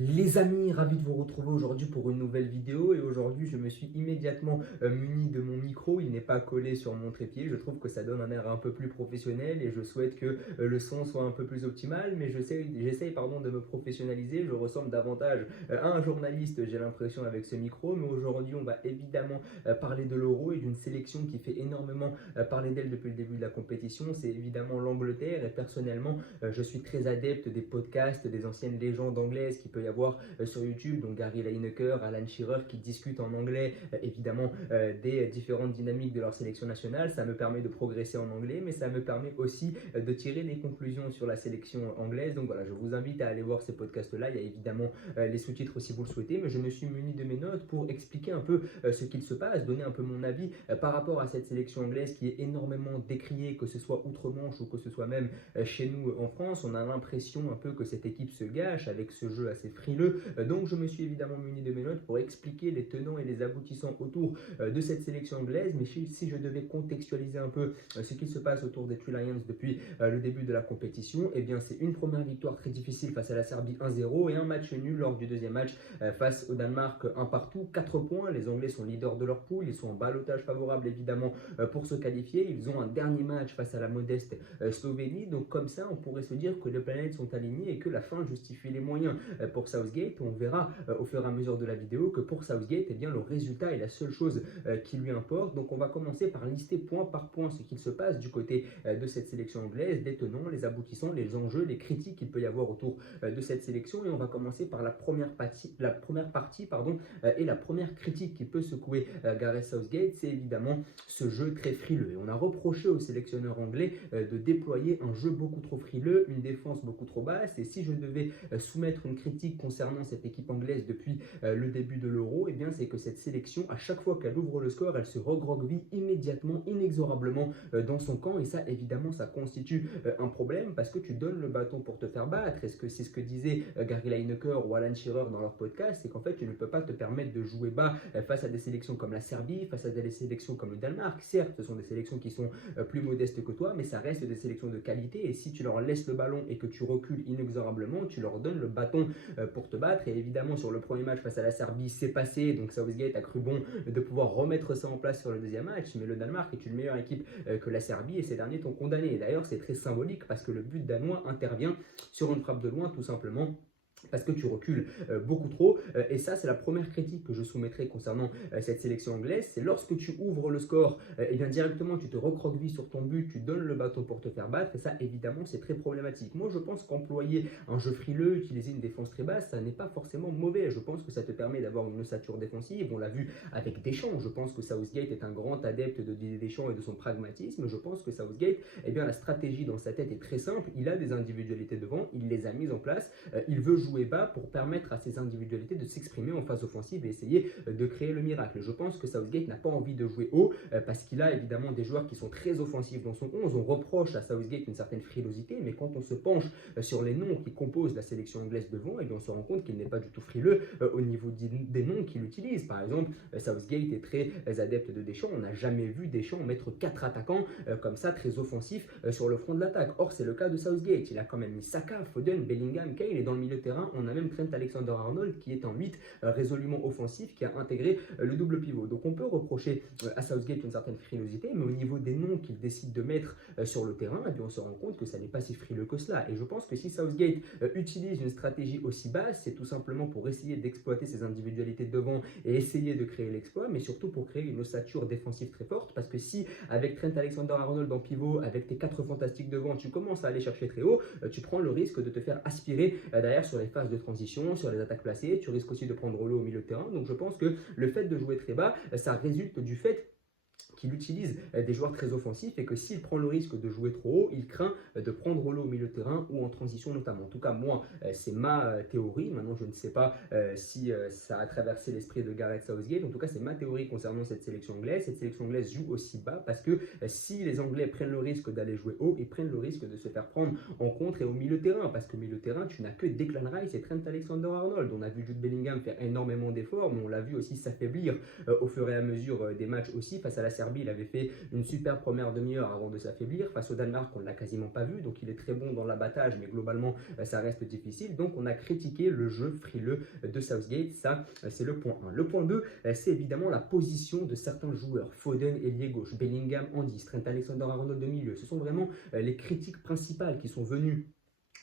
Les amis, ravi de vous retrouver aujourd'hui pour une nouvelle vidéo et aujourd'hui je me suis immédiatement muni de mon micro, il n'est pas collé sur mon trépied, je trouve que ça donne un air un peu plus professionnel et je souhaite que le son soit un peu plus optimal, mais j'essaye de me professionnaliser, je ressemble davantage à un journaliste, j'ai l'impression, avec ce micro, mais aujourd'hui on va évidemment parler de l'Euro et d'une sélection qui fait énormément parler d'elle depuis le début de la compétition, c'est évidemment l'Angleterre et personnellement je suis très adepte des podcasts, des anciennes légendes anglaises qu'il peut y avoir sur YouTube, donc Gary Lineker, Alan Shearer qui discutent en anglais évidemment des différentes dynamiques de leur sélection nationale. Ça me permet de progresser en anglais, mais ça me permet aussi de tirer des conclusions sur la sélection anglaise. Donc voilà, je vous invite à aller voir ces podcasts-là. Il y a évidemment les sous-titres si vous le souhaitez, mais je me suis muni de mes notes pour expliquer un peu ce qu'il se passe, donner un peu mon avis par rapport à cette sélection anglaise qui est énormément décriée, que ce soit outre-Manche ou que ce soit même chez nous en France. On a l'impression un peu que cette équipe se gâche avec ce jeu assez frileux. Donc je me suis évidemment muni de mes notes pour expliquer les tenants et les aboutissants autour de cette sélection anglaise. Mais si je devais contextualiser un peu ce qui se passe autour des Three Lions depuis le début de la compétition, eh bien c'est une première victoire très difficile face à la Serbie 1-0 et un match nul lors du deuxième match face au Danemark 1 partout, 4 points. Les Anglais sont leaders de leur poule, ils sont en ballottage favorable évidemment pour se qualifier. Ils ont un dernier match face à la modeste Slovénie. Donc comme ça, on pourrait se dire que les planètes sont alignées et que la fin justifie les moyens pour Southgate. On verra au fur et à mesure de la vidéo que pour Southgate, eh bien, le résultat est la seule chose qui lui importe. Donc on va commencer par lister point par point ce qu'il se passe du côté de cette sélection anglaise, les tenants, les aboutissants, les enjeux, les critiques qu'il peut y avoir autour de cette sélection. Et on va commencer par la première partie et la première critique qui peut secouer Gareth Southgate, c'est évidemment ce jeu très frileux. Et on a reproché au sélectionneur anglais de déployer un jeu beaucoup trop frileux, une défense beaucoup trop basse. Et si je devais soumettre une critique concernant cette équipe anglaise depuis le début de l'Euro, eh bien c'est que cette sélection, à chaque fois qu'elle ouvre le score, elle se regroguit immédiatement, inexorablement dans son camp. Et ça, évidemment, ça constitue un problème parce que tu donnes le bâton pour te faire battre. Est-ce que c'est ce que disait Gary Lineker ou Alan Shearer dans leur podcast? C'est qu'en fait, tu ne peux pas te permettre de jouer bas face à des sélections comme la Serbie, face à des sélections comme le Danemark. Certes, ce sont des sélections qui sont plus modestes que toi, mais ça reste des sélections de qualité. Et si tu leur laisses le ballon et que tu recules inexorablement, tu leur donnes le bâton pour te battre. Et évidemment, sur le premier match face à la Serbie, c'est passé. Donc Southgate a cru bon de pouvoir remettre ça en place sur le deuxième match. Mais le Danemark est une meilleure équipe que la Serbie et ces derniers t'ont condamné. Et d'ailleurs, c'est très symbolique parce que le but danois intervient sur une frappe de loin, tout simplement parce que tu recules beaucoup trop. Et ça, c'est la première critique que je soumettrai concernant cette sélection anglaise. C'est lorsque tu ouvres le score, et bien directement, tu te recroquevilles sur ton but, tu donnes le bâton pour te faire battre. Et ça, évidemment, c'est très problématique. Moi, je pense qu'employer un jeu frileux, utiliser une défense très basse, ça n'est pas forcément mauvais. Je pense que ça te permet d'avoir une ossature défensive. On l'a vu avec Deschamps. Je pense que Southgate est un grand adepte de Didier Deschamps et de son pragmatisme. Je pense que Southgate, eh bien, la stratégie dans sa tête est très simple. Il a des individualités devant, il les a mises en place. Il veut jouer bas pour permettre à ces individualités de s'exprimer en phase offensive et essayer de créer le miracle. Je pense que Southgate n'a pas envie de jouer haut parce qu'il a évidemment des joueurs qui sont très offensifs dans son 11. On reproche à Southgate une certaine frilosité, mais quand on se penche sur les noms qui composent la sélection anglaise devant, et bien on se rend compte qu'il n'est pas du tout frileux au niveau des noms qu'il utilise. Par exemple, Southgate est très adepte de Deschamps. On n'a jamais vu Deschamps mettre 4 attaquants comme ça, très offensifs sur le front de l'attaque. Or, c'est le cas de Southgate. Il a quand même mis Saka, Foden, Bellingham, Kane, et dans le milieu de terrain, on a même Trent Alexander-Arnold qui est en 8 résolument offensif, qui a intégré le double pivot. Donc on peut reprocher à Southgate une certaine frilosité, mais au niveau des noms qu'il décide de mettre sur le terrain, eh bien on se rend compte que ça n'est pas si frileux que cela. Et je pense que si Southgate utilise une stratégie aussi basse, c'est tout simplement pour essayer d'exploiter ses individualités devant et essayer de créer l'exploit, mais surtout pour créer une ossature défensive très forte, parce que si avec Trent Alexander-Arnold en pivot, avec tes 4 fantastiques devant, tu commences à aller chercher très haut, tu prends le risque de te faire aspirer derrière sur les phases de transition, sur les attaques placées. Tu risques aussi de prendre l'eau au milieu de terrain. Donc je pense que le fait de jouer très bas, ça résulte du fait qu'il utilise des joueurs très offensifs et que s'il prend le risque de jouer trop haut, il craint de prendre l'eau au milieu de terrain ou en transition notamment. En tout cas, moi, c'est ma théorie. Maintenant, je ne sais pas si ça a traversé l'esprit de Gareth Southgate. En tout cas, c'est ma théorie concernant cette sélection anglaise. Cette sélection anglaise joue aussi bas parce que si les Anglais prennent le risque d'aller jouer haut, ils prennent le risque de se faire prendre en contre et au milieu de terrain. Parce que au milieu de terrain, tu n'as que Declan Rice et Trent Alexander-Arnold. On a vu Jude Bellingham faire énormément d'efforts, mais on l'a vu aussi s'affaiblir au fur et à mesure des matchs aussi face à la Serbie Serbie, il avait fait une super première demi-heure avant de s'affaiblir. Face au Danemark, on ne l'a quasiment pas vu, donc il est très bon dans l'abattage, mais globalement, ça reste difficile. Donc on a critiqué le jeu frileux de Southgate, ça c'est le point 1. Le point 2, c'est évidemment la position de certains joueurs. Foden, ailier gauche, Bellingham en 10, Trent Alexander-Arnold de milieu. Ce sont vraiment les critiques principales qui sont venues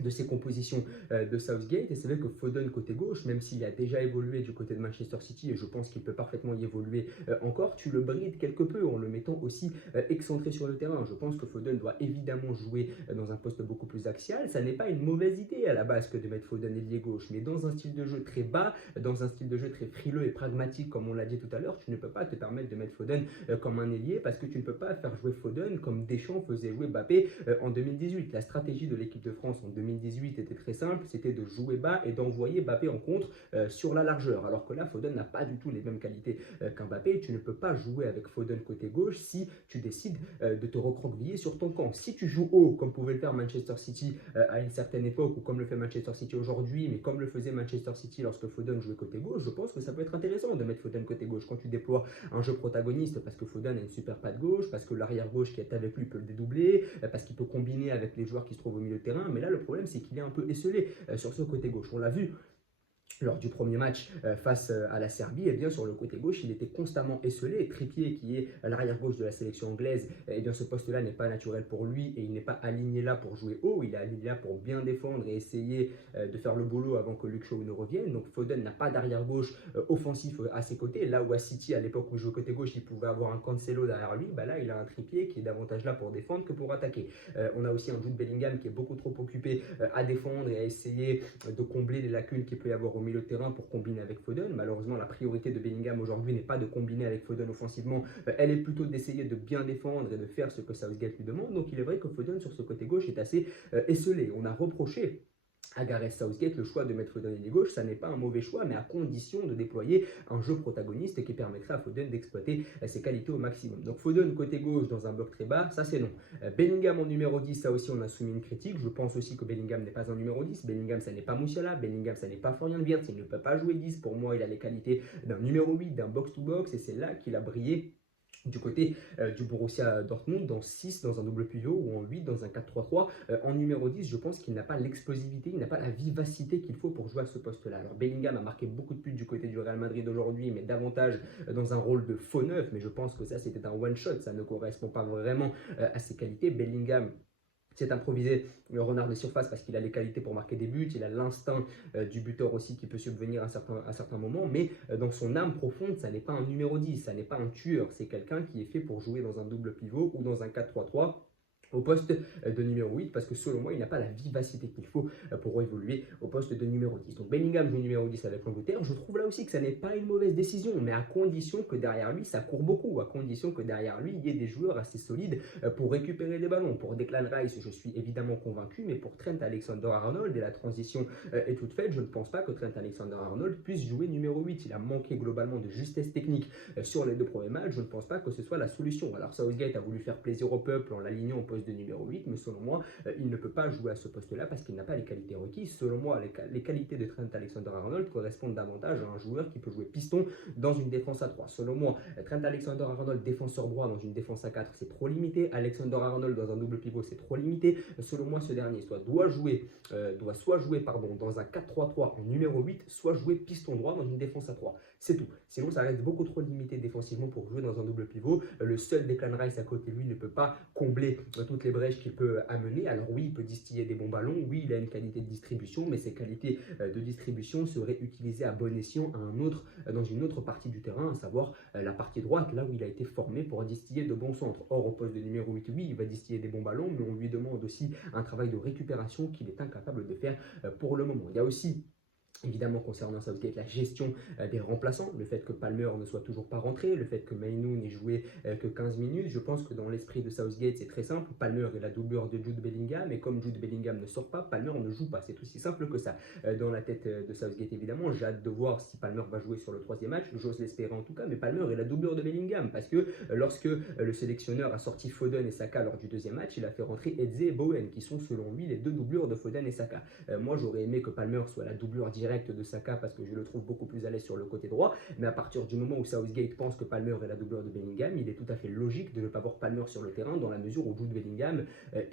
de ces compositions de Southgate. Et c'est vrai que Foden côté gauche, même s'il a déjà évolué du côté de Manchester City, et je pense qu'il peut parfaitement y évoluer encore, tu le brides quelque peu en le mettant aussi excentré sur le terrain. Je pense que Foden doit évidemment jouer dans un poste beaucoup plus axial. Ça n'est pas une mauvaise idée à la base que de mettre Foden ailier gauche, mais dans un style de jeu très bas, dans un style de jeu très frileux et pragmatique, comme on l'a dit tout à l'heure, tu ne peux pas te permettre de mettre Foden comme un ailier, parce que tu ne peux pas faire jouer Foden comme Deschamps faisait jouer Mbappé en 2018. La stratégie de l'équipe de France en 2018 était très simple, c'était de jouer bas et d'envoyer Mbappé en contre sur la largeur. Alors que là, Foden n'a pas du tout les mêmes qualités qu'Mbappé. Tu ne peux pas jouer avec Foden côté gauche si tu décides de te recroqueviller sur ton camp. Si tu joues haut, comme pouvait le faire Manchester City à une certaine époque, ou comme le fait Manchester City aujourd'hui, mais comme le faisait Manchester City lorsque Foden jouait côté gauche, je pense que ça peut être intéressant de mettre Foden côté gauche quand tu déploies un jeu protagoniste, parce que Foden a une super patte gauche, parce que l'arrière gauche qui est avec lui peut le dédoubler, parce qu'il peut combiner avec les joueurs qui se trouvent au milieu de terrain. Mais là, le problème, c'est qu'il est un peu esselé sur ce côté gauche. On l'a vu lors du premier match face à la Serbie, et bien sur le côté gauche, il était constamment esselé. Et Trippier, qui est l'arrière gauche de la sélection anglaise, et bien ce poste-là n'est pas naturel pour lui et il n'est pas aligné là pour jouer haut. Il est aligné là pour bien défendre et essayer de faire le boulot avant que Luke Shaw ne revienne. Donc Foden n'a pas d'arrière gauche offensif à ses côtés. Là où à City, à l'époque où il jouait côté gauche, il pouvait avoir un Cancelo derrière lui, bah là il a un Trippier qui est davantage là pour défendre que pour attaquer. On a aussi un Jude Bellingham qui est beaucoup trop occupé à défendre et à essayer de combler les lacunes qu'il peut y avoir au milieu de terrain pour combiner avec Foden. Malheureusement, la priorité de Bellingham aujourd'hui n'est pas de combiner avec Foden offensivement, elle est plutôt d'essayer de bien défendre et de faire ce que Southgate lui demande. Donc il est vrai que Foden sur ce côté gauche est assez esselé. On a reproché à Gareth Southgate le choix de mettre Foden ailier gauche. Ça n'est pas un mauvais choix, mais à condition de déployer un jeu protagoniste qui permettrait à Foden d'exploiter ses qualités au maximum. Donc Foden côté gauche dans un bloc très bas, ça c'est non. Bellingham en numéro 10, ça aussi on a soumis une critique. Je pense aussi que Bellingham n'est pas un numéro 10. Bellingham ça n'est pas Musiala, Bellingham ça n'est pas Florian Wirtz, il ne peut pas jouer 10. Pour moi il a les qualités d'un numéro 8, d'un box-to-box, et c'est là qu'il a brillé du côté du Borussia Dortmund, dans 6 dans un double pivot ou en 8 dans un 4-3-3. En numéro 10, je pense qu'il n'a pas l'explosivité, il n'a pas la vivacité qu'il faut pour jouer à ce poste-là. Alors Bellingham a marqué beaucoup de buts du côté du Real Madrid aujourd'hui, mais davantage dans un rôle de faux neuf, mais je pense que ça c'était un one-shot, ça ne correspond pas vraiment à ses qualités. Bellingham c'est improvisé le renard de surface parce qu'il a les qualités pour marquer des buts, il a l'instinct du buteur aussi qui peut subvenir à certains moments, mais dans son âme profonde, ça n'est pas un numéro 10, ça n'est pas un tueur, c'est quelqu'un qui est fait pour jouer dans un double pivot ou dans un 4-3-3 au poste de numéro 8, parce que selon moi, il n'a pas la vivacité qu'il faut pour évoluer au poste de numéro 10. Donc Bellingham joue numéro 10 avec l'Angleterre. Je trouve là aussi que ça n'est pas une mauvaise décision, mais à condition que derrière lui, ça court beaucoup, à condition que derrière lui, il y ait des joueurs assez solides pour récupérer des ballons. Pour Declan Rice, je suis évidemment convaincu, mais pour Trent Alexander-Arnold, et la transition est toute faite, je ne pense pas que Trent Alexander-Arnold puisse jouer numéro 8. Il a manqué globalement de justesse technique sur les deux premiers matchs. Je ne pense pas que ce soit la solution. Alors Southgate a voulu faire plaisir au peuple en l'alignant au poste de numéro 8, mais selon moi, il ne peut pas jouer à ce poste-là parce qu'il n'a pas les qualités requises. Selon moi, les qualités de Trent Alexander-Arnold correspondent davantage à un joueur qui peut jouer piston dans une défense à 3. Selon moi, Trent Alexander-Arnold, défenseur droit dans une défense à 4, c'est trop limité. Alexander-Arnold dans un double pivot, c'est trop limité. Selon moi, ce dernier doit soit jouer dans un 4-3-3 en numéro 8, soit jouer piston droit dans une défense à 3. C'est tout. Sinon, ça reste beaucoup trop limité défensivement pour jouer dans un double pivot. Le seul Declan Rice à côté de lui ne peut pas combler toutes les brèches qu'il peut amener. Alors oui, il peut distiller des bons ballons. Oui, il a une qualité de distribution, mais ces qualités de distribution seraient utilisées à bon escient dans une autre partie du terrain, à savoir la partie droite, là où il a été formé pour distiller de bons centres. Or, au poste de numéro 8, oui, il va distiller des bons ballons, mais on lui demande aussi un travail de récupération qu'il est incapable de faire pour le moment. Il y a aussi évidemment, concernant Southgate, la gestion des remplaçants, le fait que Palmer ne soit toujours pas rentré, le fait que Mainoo n'ait joué que 15 minutes. Je pense que dans l'esprit de Southgate, c'est très simple. Palmer est la doublure de Jude Bellingham, et comme Jude Bellingham ne sort pas, Palmer ne joue pas. C'est aussi simple que ça. Dans la tête de Southgate, évidemment, j'ai hâte de voir si Palmer va jouer sur le troisième match. J'ose l'espérer en tout cas, mais Palmer est la doublure de Bellingham, parce que lorsque le sélectionneur a sorti Foden et Saka lors du deuxième match, il a fait rentrer Eze et Bowen, qui sont selon lui les deux doublures de Foden et Saka. Moi, j'aurais aimé que Palmer soit la doublure directe direct de Saka parce que je le trouve beaucoup plus à l'aise sur le côté droit. Mais à partir du moment où Southgate pense que Palmer est la doublure de Bellingham, il est tout à fait logique de ne pas voir Palmer sur le terrain dans la mesure où Jude Bellingham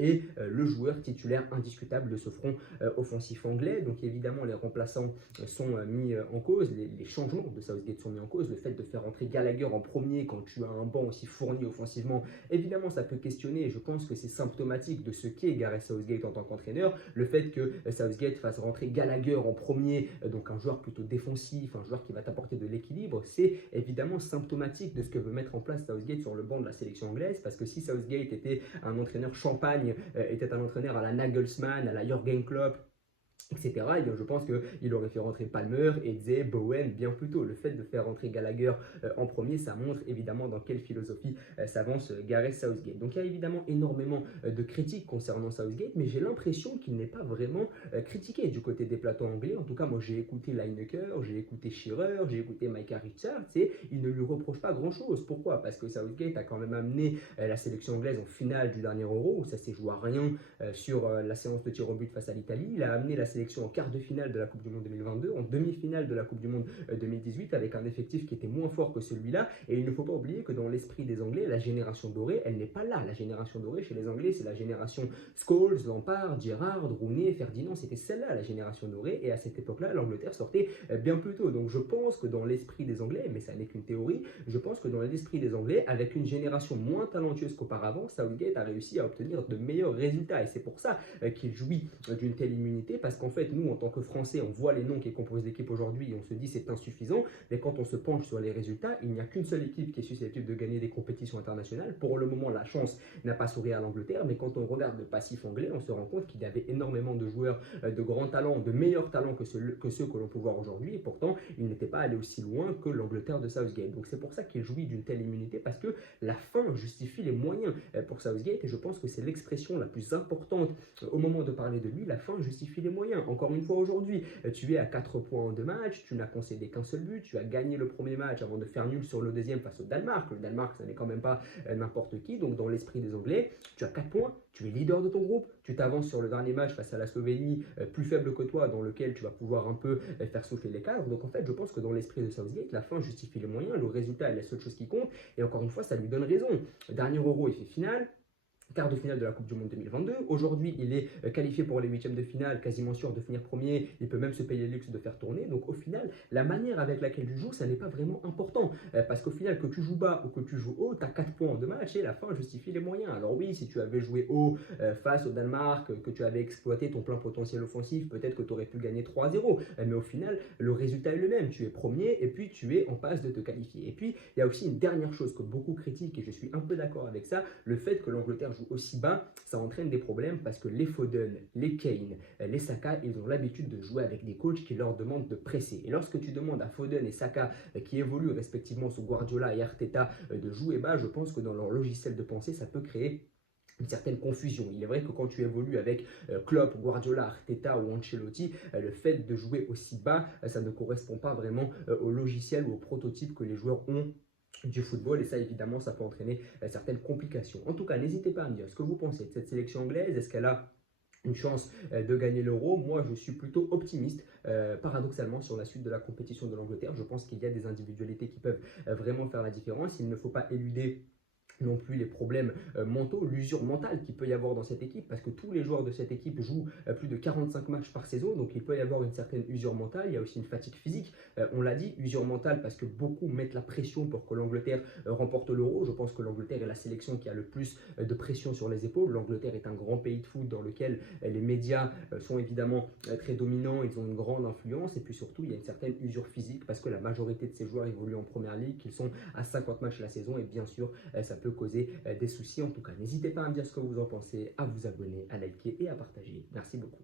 est le joueur titulaire indiscutable de ce front offensif anglais. Donc évidemment, les remplaçants sont mis en cause, les changements de Southgate sont mis en cause. Le fait de faire entrer Gallagher en premier quand tu as un banc aussi fourni offensivement, évidemment, ça peut questionner. Et je pense que c'est symptomatique de ce qu'est Gareth Southgate en tant qu'entraîneur. Le fait que Southgate fasse rentrer Gallagher en premier, donc un joueur plutôt défensif, un joueur qui va t'apporter de l'équilibre, c'est évidemment symptomatique de ce que veut mettre en place Southgate sur le banc de la sélection anglaise. Parce que si Southgate était un entraîneur champagne, était un entraîneur à la Nagelsmann, à la Jürgen Klopp, etc. Et bien je pense qu'il aurait fait rentrer Palmer, Eze, Bowen bien plus tôt. Le fait de faire rentrer Gallagher en premier, ça montre évidemment dans quelle philosophie s'avance Gareth Southgate. Donc il y a évidemment énormément de critiques concernant Southgate, mais j'ai l'impression qu'il n'est pas vraiment critiqué du côté des plateaux anglais. En tout cas, moi j'ai écouté Lineker, j'ai écouté Shearer, j'ai écouté Micah Richards, et ils ne lui reprochent pas grand-chose. Pourquoi? Parce que Southgate a quand même amené la sélection anglaise en finale du dernier Euro, où ça s'est joué à rien sur la séance de tir au but face à l'Italie. Il a amené la sélection en quart de finale de la Coupe du Monde 2022, en demi-finale de la Coupe du Monde 2018, avec un effectif qui était moins fort que celui-là. Et il ne faut pas oublier que dans l'esprit des Anglais, la génération dorée, elle n'est pas là. La génération dorée chez les Anglais, c'est la génération Scholes, Lampard, Gerrard, Rooney, Ferdinand. C'était celle-là, la génération dorée. Et à cette époque-là, l'Angleterre sortait bien plus tôt. Donc je pense que dans l'esprit des Anglais, mais ça n'est qu'une théorie, je pense que dans l'esprit des Anglais, avec une génération moins talentueuse qu'auparavant, Southgate a réussi à obtenir de meilleurs résultats. Et c'est pour ça qu'il jouit d'une telle immunité, parce qu'en fait, nous, en tant que Français, on voit les noms qui composent l'équipe aujourd'hui et on se dit c'est insuffisant. Mais quand on se penche sur les résultats, il n'y a qu'une seule équipe qui est susceptible de gagner des compétitions internationales. Pour le moment, la chance n'a pas souri à l'Angleterre, mais quand on regarde le passif anglais, on se rend compte qu'il y avait énormément de joueurs de grands talents, de meilleurs talents que ceux que l'on peut voir aujourd'hui. Et pourtant, il n'était pas allé aussi loin que l'Angleterre de Southgate. Donc c'est pour ça qu'il jouit d'une telle immunité, parce que la fin justifie les moyens pour Southgate. Et je pense que c'est l'expression la plus importante au moment de parler de lui. La fin justifie les moyens. Encore une fois, aujourd'hui, tu es à 4 points en 2 matchs, tu n'as concédé qu'un seul but, tu as gagné le premier match avant de faire nul sur le deuxième face au Danemark. Le Danemark, ça n'est quand même pas n'importe qui. Donc dans l'esprit des Anglais, tu as 4 points, tu es leader de ton groupe, tu t'avances sur le dernier match face à la Slovénie, plus faible que toi, dans lequel tu vas pouvoir un peu faire souffler les cadres. Donc en fait, je pense que dans l'esprit de Southgate, la fin justifie les moyens, le résultat est la seule chose qui compte. Et encore une fois, ça lui donne raison. Dernier Euro, il fait finale. Quart de finale de la Coupe du Monde 2022. Aujourd'hui, il est qualifié pour les huitièmes de finale, quasiment sûr de finir premier. Il peut même se payer le luxe de faire tourner. Donc au final, la manière avec laquelle tu joues, ça n'est pas vraiment important. Parce qu'au final, que tu joues bas ou que tu joues haut, tu as 4 points en 2 matchs et la fin justifie les moyens. Alors oui, si tu avais joué haut face au Danemark, que tu avais exploité ton plein potentiel offensif, peut-être que tu aurais pu gagner 3-0. Mais au final, le résultat est le même. Tu es premier et puis tu es en passe de te qualifier. Et puis, il y a aussi une dernière chose que beaucoup critiquent, et je suis un peu d'accord avec ça, le fait que l'Angleterre joue aussi bas, ça entraîne des problèmes parce que les Foden, les Kane, les Saka, ils ont l'habitude de jouer avec des coachs qui leur demandent de presser. Et lorsque tu demandes à Foden et Saka, qui évoluent respectivement sous Guardiola et Arteta, de jouer bas, je pense que dans leur logiciel de pensée, ça peut créer une certaine confusion. Il est vrai que quand tu évolues avec Klopp, Guardiola, Arteta ou Ancelotti, le fait de jouer aussi bas, ça ne correspond pas vraiment au logiciel ou au prototype que les joueurs ont du football, et ça évidemment ça peut entraîner certaines complications. En tout cas, n'hésitez pas à me dire ce que vous pensez de cette sélection anglaise. Est-ce qu'elle a une chance de gagner l'Euro? Moi je suis plutôt optimiste paradoxalement sur la suite de la compétition de l'Angleterre. Je pense qu'il y a des individualités qui peuvent vraiment faire la différence. Il ne faut pas éluder non plus les problèmes mentaux, l'usure mentale qu'il peut y avoir dans cette équipe, parce que tous les joueurs de cette équipe jouent plus de 45 matchs par saison, donc il peut y avoir une certaine usure mentale. Il y a aussi une fatigue physique, on l'a dit, usure mentale parce que beaucoup mettent la pression pour que l'Angleterre remporte l'Euro. Je pense que l'Angleterre est la sélection qui a le plus de pression sur les épaules. L'Angleterre est un grand pays de foot dans lequel les médias sont évidemment très dominants, ils ont une grande influence, et puis surtout il y a une certaine usure physique parce que la majorité de ces joueurs évoluent en première ligue, qu'ils sont à 50 matchs la saison, et bien sûr ça peut causer des soucis. En tout cas, n'hésitez pas à me dire ce que vous en pensez, à vous abonner, à liker et à partager. Merci beaucoup.